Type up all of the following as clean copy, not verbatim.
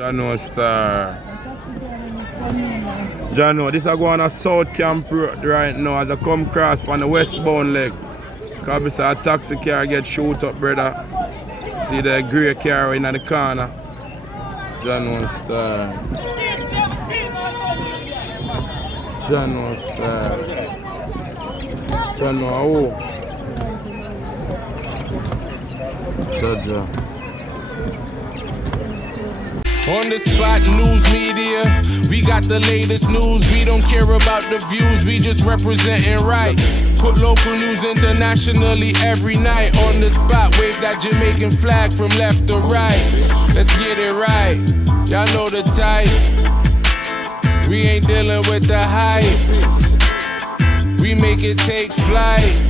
Jano Star. Jano, this is going on South Camp right now as I come cross on the westbound leg. Because a taxi car get shoot up, brother. See the grey car in the corner. Jano Star. Jano Star. Jano, oh. Jaja. On the spot, news media, we got the latest news. We don't care about the views, we just representing right. Put local news internationally every night. On the spot, wave that Jamaican flag from left to right. Let's get it right, y'all know the type. We ain't dealing with the hype. We make it take flight.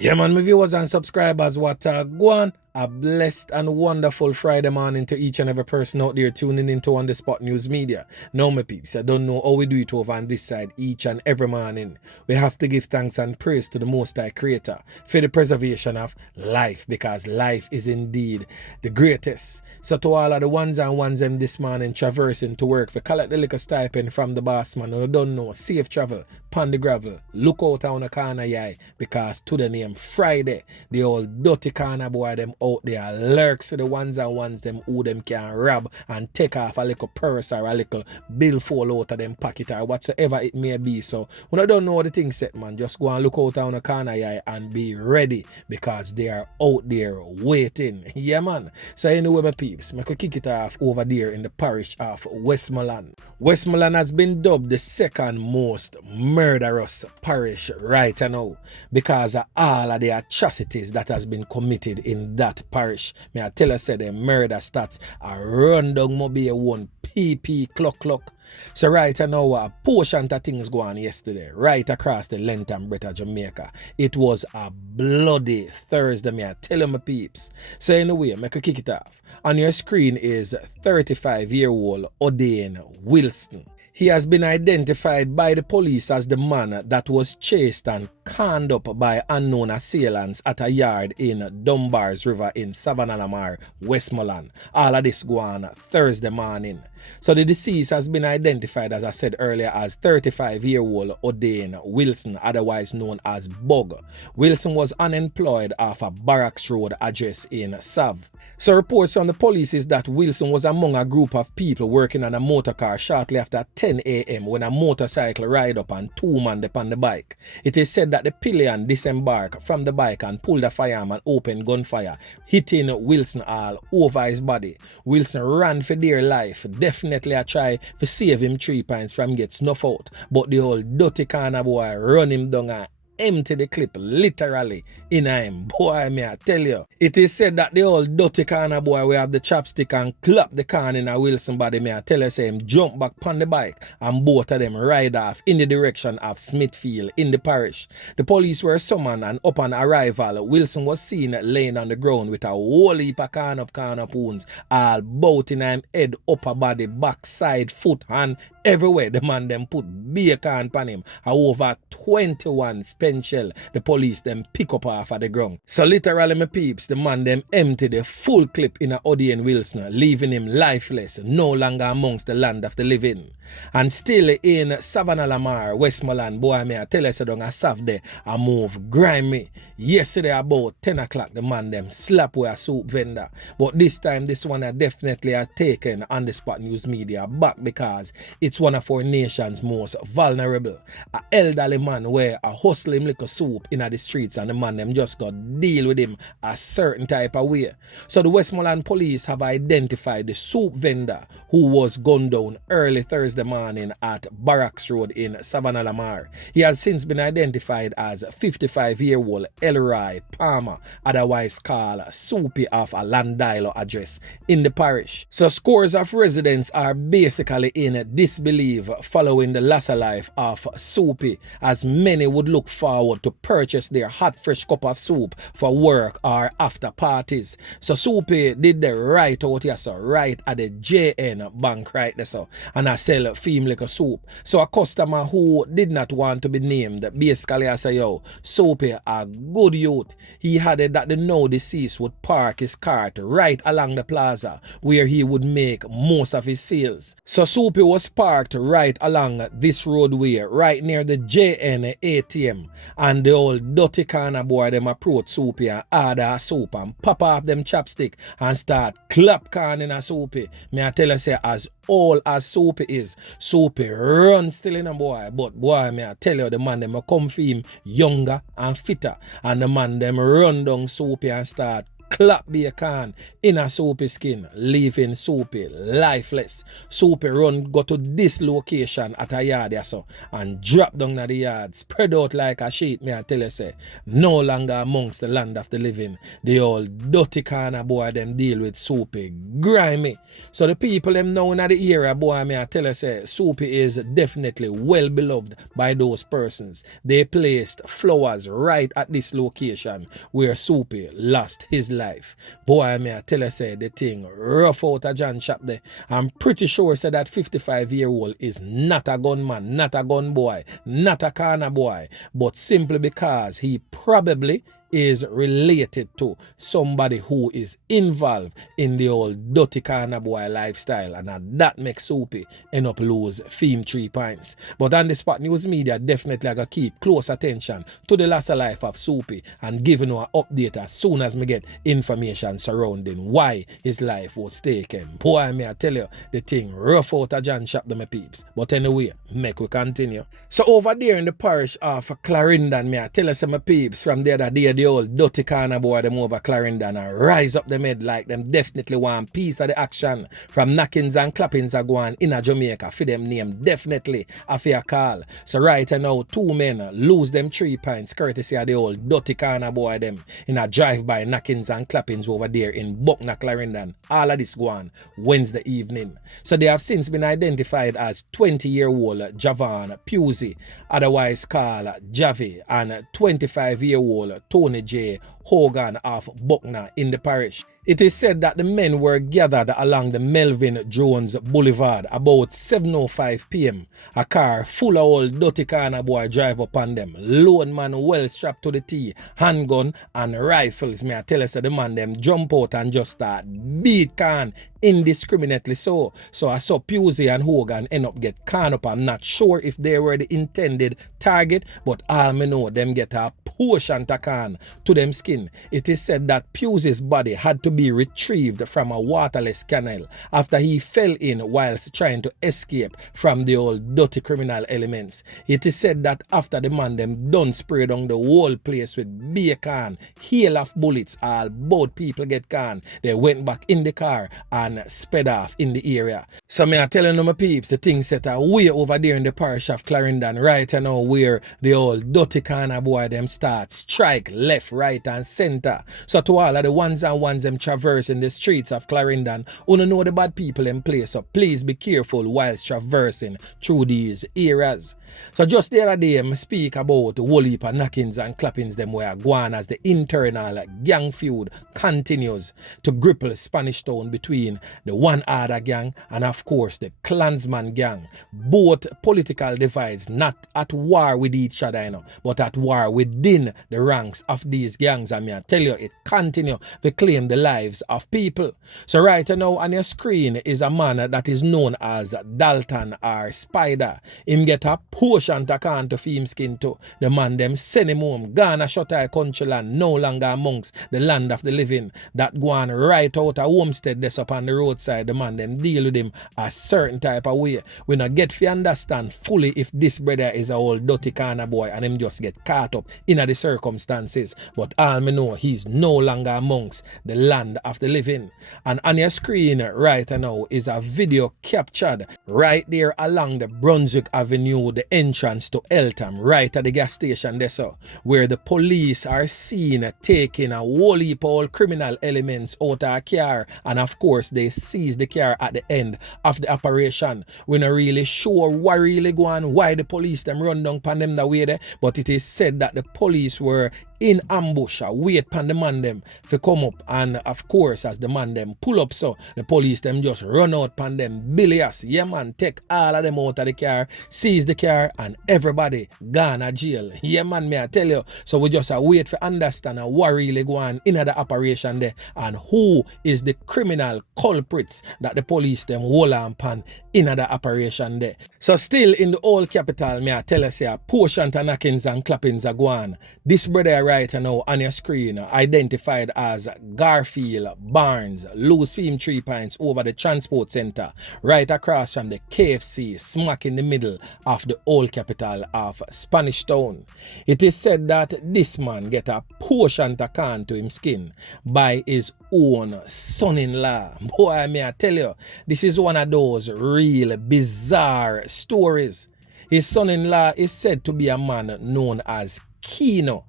Yeah, man, my viewers and subscribers, what go on? A blessed and wonderful Friday morning to each and every person out there tuning into On The Spot News Media. Now, my peeps, I don't know how we do it over on this side each and every morning. We have to give thanks and praise to the Most High Creator for the preservation of life, because life is indeed the greatest. So to all of the ones and ones them this morning traversing to work, for collect the liquor stipend from the boss man, who don't know, safe travel, pon the gravel, look out on the corner, yeah, because to the name Friday, the old dirty corner boy them out there lurks to the ones and ones them who them can rob and take off a little purse or a little bill fall out of them pocket or whatsoever it may be. So when I don't know the thing set, man, just go and look out on the corner, yeah, and be ready, because they are out there waiting. Yeah, man. So anyway, my peeps, I could kick it off over there in the parish of Westmoreland. Westmoreland has been dubbed the second most murderous parish right now because of all of the atrocities that has been committed in that parish. May I tell you, say the murder stats are run down Mobile one PP clock. So right now, a portion of things go on yesterday, right across the length and breadth of Jamaica. It was a bloody Thursday, may I tell you, my peeps. So anyway, make a kick it off. On your screen is 35-year-old Odane Wilson. He has been identified by the police as the man that was chased and conned up by unknown assailants at a yard in Dunbar's River in Savannah-Lamar, Westmoreland. All of this go on Thursday morning. So the deceased has been identified, as I said earlier, as 35-year-old Odane Wilson, otherwise known as Bug. Wilson was unemployed off a Barracks Road address in Sav. So reports from the police is that Wilson was among a group of people working on a motor car shortly after 10 a.m. when a motorcycle ride up and two men upon the bike. It is said that the pillion disembarked from the bike and pulled a firearm and opened gunfire, hitting Wilson all over his body. Wilson ran for dear life. Definitely a try to save him 3 pints from get snuffed out, but the old dirty corner boy run him down and empty the clip literally in him. Boy, may I tell you, it is said that the old dirty corner boy will have the chopstick and clap the can in a Wilson body. May I tell you, say him jump back on the bike and both of them ride off in the direction of Smithfield in the parish. The police were summoned, and upon arrival, Wilson was seen laying on the ground with a whole heap of corn up wounds all both in him head, upper body, backside, foot, hand, everywhere. The man them put bacon on him. Over 21 shell the police them pick up off of the ground. So literally, my peeps, the man them empty the full clip in a Odane Wilson, leaving him lifeless, no longer amongst the land of the living. And still in Savannah-Lamar, Westmoreland, boy, may I tell you, so don't a Saturday, I move grimy. Yesterday about 10 o'clock, the man them slap with a soup vendor. But this time, this one I definitely are taken On The Spot News Media back, because it's one of our nation's most vulnerable. A elderly man where a hustle him like a soup in the streets, and the man them just got deal with him a certain type of way. So the Westmoreland police have identified the soup vendor who was gunned down early Thursday morning at Barracks Road in Savannah-Lamar. He has since been identified as 55-year-old Elroy Palmer, otherwise called Soupy, of a Landilo address in the parish. So scores of residents are basically in disbelief following the loss of life of Soupy, as many would look forward to purchase their hot fresh cup of soup for work or after parties. So Soupy did the right out here, so right at the JN bank right there, so, and I sell theme liquor soup. So a customer who did not want to be named basically I say, yo, Soupy a good youth. He had it that the now deceased would park his cart right along the plaza where he would make most of his sales. So Soupy was parked right along this roadway, right near the JN ATM, and the old dirty corner boy them approach Soupy and order a soup and pop off them chopstick and start clap can in a Soupy. Me I tell you say as all as Soupy is, Soupy run still in a boy, but boy me I tell you the man them come for him younger and fitter, and the man them run down Soupy and start clap bacon in a Soupy skin, leaving Soupy lifeless. Soupy run go to this location at a yard there so and drop down at the yard, spread out like a sheet. Me I tell you say, no longer amongst the land of the living. The old dirty corner boy them deal with Soupy grimy. So the people them now in the area boy me I tell you say, Soupy is definitely well beloved by those persons. They placed flowers right at this location where Soupy lost his life. Boy, me I tell you say the thing rough out a John shop there. I'm pretty sure say that 55-year-old is not a gunman, not a gun boy, not a corner boy, but simply because he probably is related to somebody who is involved in the old dirty corner boy lifestyle, and that makes Soupy end up lose theme 3 points. But on the Spot News Media definitely I gotta keep close attention to the last life of Soupy and giving you an update as soon as me get information surrounding why his life was taken. Boy, me I tell you the thing rough out a John shop them peeps. But anyway, make we continue. So over there in the parish of Clarendon, me I tell you some peeps from the other day, the old dirty corner boy them over Clarendon and rise up them head like them definitely want piece of the action from knockings and clappings are going in a Jamaica for them name definitely a fair call. So right now 2 men lose them 3 points courtesy of the old dirty corner boy them in a drive-by knockings and clappings over there in Buckner, Clarendon. All of this go on Wednesday evening. So they have since been identified as 20-year-old Javon Pusey, otherwise called Javoy, and 25-year-old Tony J. Hogan of Buckner in the parish. It is said that the men were gathered along the Melvin Jones Boulevard about 7:05 p.m. A car full of old dirty corner boy drive upon them. Lone man well strapped to the T, handgun and rifles. Me I tell you, so the man them jump out and just start beat can indiscriminately so. So I saw Pusey and Hogan end up get can up. I'm not sure if they were the intended target, but all me know them get a portion to can to them skin. It is said that Pusey's body had to be retrieved from a waterless canal after he fell in whilst trying to escape from the old dirty criminal elements. It is said that after the man them done sprayed on the whole place with bacon, hail of bullets, all both people get can. They went back in the car and sped off in the area. So me I telling them my peeps, the thing set way over there in the parish of Clarendon right now where the old dirty corner boy them start strike left, right and center. So to all of the ones and ones them traversing the streets of Clarendon, you know the bad people in place, so please be careful whilst traversing through these areas. So just the other day, I speak about the whole heap of knockings and clappings them where going as the internal gang feud continues to grapple Spanish Town between the One Other gang and of course the Klansman gang. Both political divides not at war with each other, you know, but at war within the ranks of these gangs. I mean, I tell you, it continue to claim the lives of people. So right now on your screen is a man that is known as Dalton or Spider. Him get a portion to can to film skin too. The man them send him home, Ghana shut eye country land, no longer amongst the land of the living. That go on right out a homestead that's up on the roadside. The man them deal with him a certain type of way. We not get to understand fully if this brother is a old dirty corner boy and him just get caught up in the circumstances. But all me know he's no longer amongst the land of the living. And on your screen right now is a video captured right there along the Brunswick Avenue, the entrance to Eltham, right at the gas station there, so where the police are seen taking a whole heap of criminal elements out of a car, and of course they seized the car at the end of the operation. We're not really sure what really going on, why the police them run down pan them that way there, but it is said that the police were in ambush, wait pan the man them to come up, and of course as the man them pull up, so the police them just run out pan them bilious. Yeah man, take all of them out of the car, seize the car, and everybody gone to jail. Yeah man, me I tell you. So we just wait for understand what really go on in the operation there, and who is the criminal culprits that the police them hold on pan in the operation there. So still in the old capital, me I tell you say portion to knockings and clappings are go on. This brother right now on your screen identified as Garfield Barnes lose him 3 points over the transport center right across from the KFC smack in the middle of the old capital of Spanish Town. It is said that this man get a portion to can to him skin by his own son-in-law. Boy, may I tell you, this is one of those real bizarre stories. His son-in-law is said to be a man known as Kino.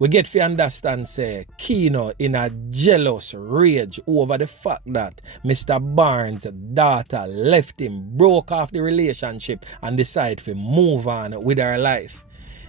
We get to understand, say, Kino in a jealous rage over the fact that Mr. Barnes' daughter left him, broke off the relationship, and decided to move on with her life.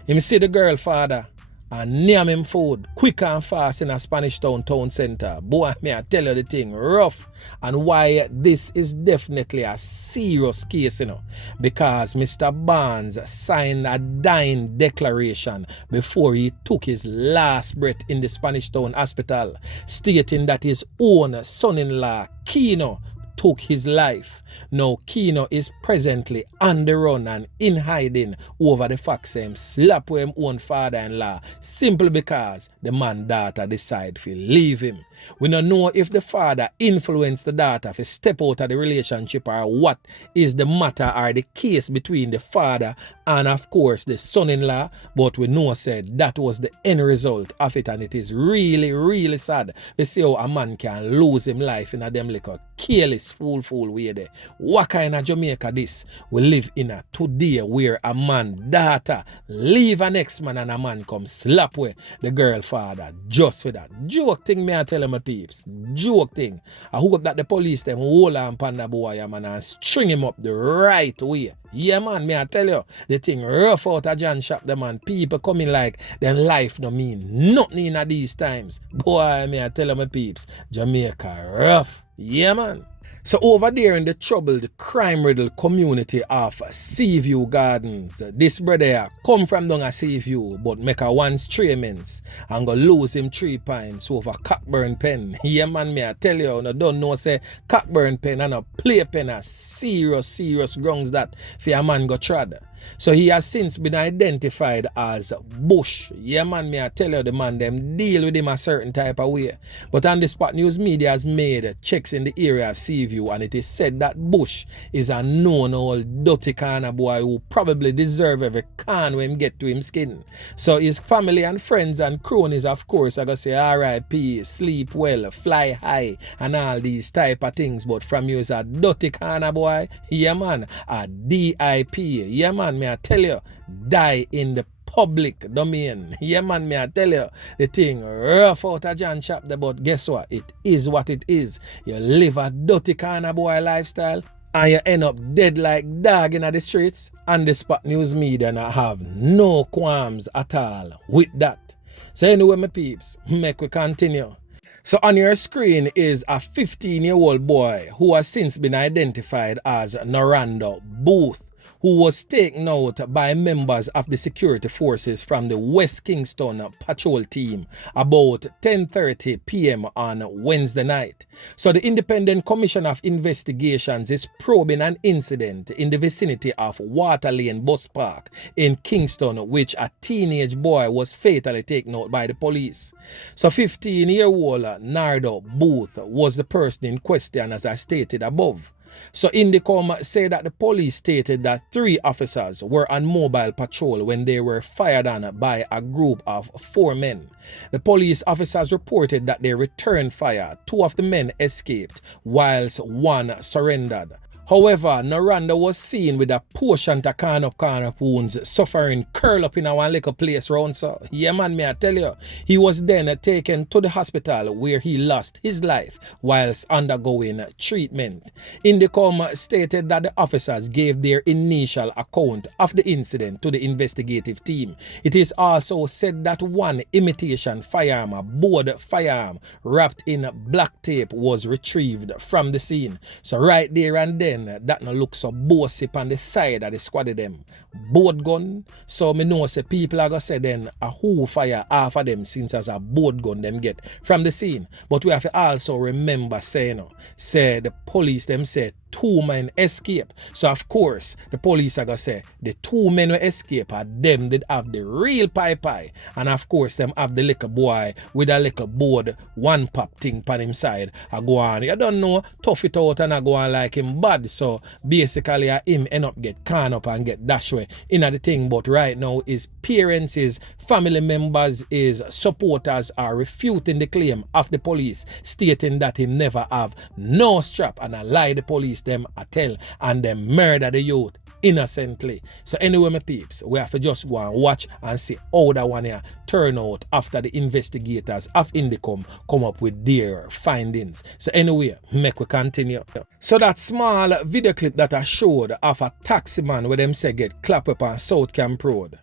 Him see the girl father and name him food quick and fast in a Spanish town center. Boy, may I tell you the thing rough, and why this is definitely a serious case, you know, because Mr. Barnes signed a dying declaration before he took his last breath in the Spanish Town hospital, stating that his own son-in-law Kino took his life. Now Kino is presently on the run and in hiding over the fact him slap with him own father-in-law simply because the man daughter decide to leave him. We don't know if the father influenced the daughter to step out of the relationship or what is the matter or the case between the father and of course the son-in-law, but we know said that was the end result of it, and it is really really sad to see how a man can lose him life in a them little careless fool way there. What kind of Jamaica this? We live in a today where a man daughter leave an ex-man and a man come slap with the girl father just for that. Joke thing me I tell my peeps. Joke thing. I hope that the police them hold on panda boy man and string him up the right way. Yeah man, me I tell you, the thing rough out of John shop the man. People coming like them life no mean nothing in these times. Boy, me I tell you my peeps, Jamaica rough. Yeah man. So over there in the troubled, crime-riddled community of Seaview Gardens, this brother come from down a Seaview but make a one strayment and go lose him 3 pints over Cockburn pen. Yeah man, me I tell you, no don't know say Cockburn pen and a play pen a serious grounds that for a man go trad. So he has since been identified as Bush. Yeah man, me I tell you the man them deal with him a certain type of way. But on the spot news media has made checks in the area of Seaview, and it is said that Bush is a known old dirty kind of boy who probably deserve every can when him get to him skin. So his family and friends and cronies of course are gonna say R.I.P., sleep well, fly high and all these type of things, but from you is a dirty kind of boy, yeah man, a D.I.P. Yeah man, me I tell you, die in the public domain. Yeah man, me I tell you, the thing rough out of John shop there, but guess what? It is what it is. You live a dirty kind of boy lifestyle and you end up dead like dog in the streets, and the spot news media not have no qualms at all with that. So anyway my peeps, make we continue. So on your screen is a 15-year-old boy who has since been identified as Narando Booth, who was taken out by members of the security forces from the West Kingston patrol team about 10:30 p.m. on Wednesday night. So the Independent Commission of Investigations is probing an incident in the vicinity of Water Lane Bus Park in Kingston, which a teenage boy was fatally taken out by the police. So 15-year-old Narando Booth was the person in question, as I stated above. So Indicom said that the police stated that 3 officers were on mobile patrol when they were fired on by a group of 4 men. The police officers reported that they returned fire. 2 of the men escaped whilst 1 surrendered. However, Narando was seen with a portion to kind of wounds, suffering curl up in a one little place round so. Yeah man, me I tell you. He was then taken to the hospital where he lost his life whilst undergoing treatment. Indicom stated that the officers gave their initial account of the incident to the investigative team. It is also said that one imitation firearm, a board firearm wrapped in black tape, was retrieved from the scene. So right there and then, that no look so bossy on the side of the squad of them. Board gun, so me know say people are gonna say then a who fire half of them since as a board gun them get from the scene. But we have to also remember say say the police them say 2 men escape. So of course the police are gonna say the 2 men who escape are them did have the real pie, and of course them have the little boy with a little board one pop thing on him side. I go on, you don't know, tough it out and I go on like him bad. So basically him end up get can up and get dash away in the thing. But right now his parents, his family members, his supporters are refuting the claim of the police, stating that he never have no strap, and I lie the police them a tell and them murder the youth innocently. So anyway my peeps, we have to just go and watch and see how that one here turn out after the investigators of Indicom come up with their findings. So anyway, make we continue. So that small video clip that I showed of a taxi man where them say get ClapWeh on South Camp Road,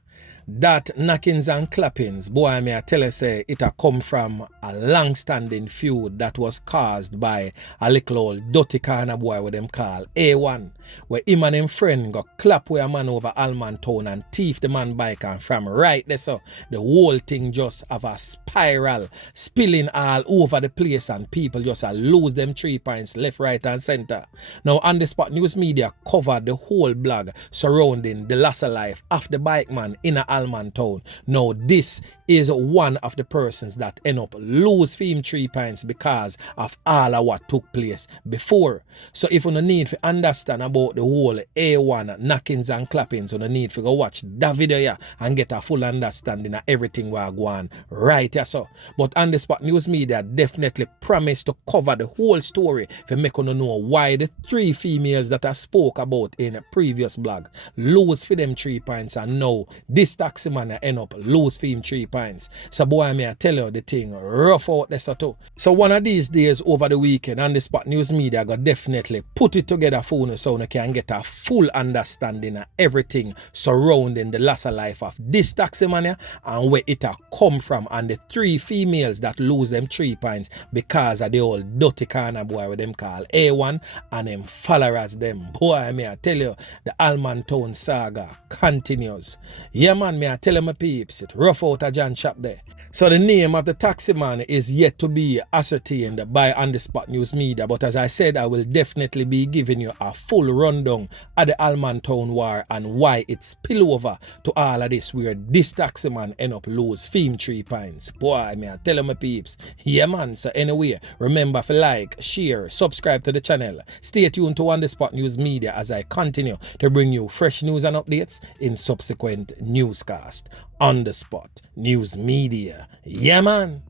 that knockings and clappings, boy, may I tell you, say it a come from a long-standing feud that was caused by a little old dirty kind of boy what them call A1, where him and him friend got ClapWeh a man over Alman Town and thief the man bike, and from right there so the whole thing just have a spiral spilling all over the place and people just lose them 3 points left, right and center. Now On The Spot News Media covered the whole blog surrounding the loss of life of the bike man in a Alman Town. Now this is one of the persons that end up lose for him 3 points because of all of what took place before. So if you need to understand about the whole A1 knockings and clappings, you need to go watch that video here and get a full understanding of everything we are going right here. So but On The Spot News Media definitely promised to cover the whole story to make you know why the 3 females that I spoke about in a previous blog lose for them 3 points, and now this taxi man end up lose for him 3 points. So boy, may I tell you the thing rough out there so too. So one of these days over the weekend, On The Spot News Media got definitely put it together for you so you can get a full understanding of everything surrounding the loss of life of this taxi man here and where it come from, and the 3 females that lose them 3 points because of the old dirty kind of boy with them call A1 and them followers them. Boy, may I tell you, the Alman Town saga continues. Yeah man, may I tell you my peeps, it rough out a John shop there. So the name of the taxi man is yet to be ascertained by On The Spot News Media, but as I said, I will definitely be giving you a full rundown of the Alman Town War and why it spill over to all of this where this taxi man end up lose fame 3 points. Boy, may I tell you my peeps. Yeah man, so anyway, remember to like, share, subscribe to the channel. Stay tuned to On The Spot News Media as I continue to bring you fresh news and updates in subsequent newscast. On The Spot News Media. Yeah man.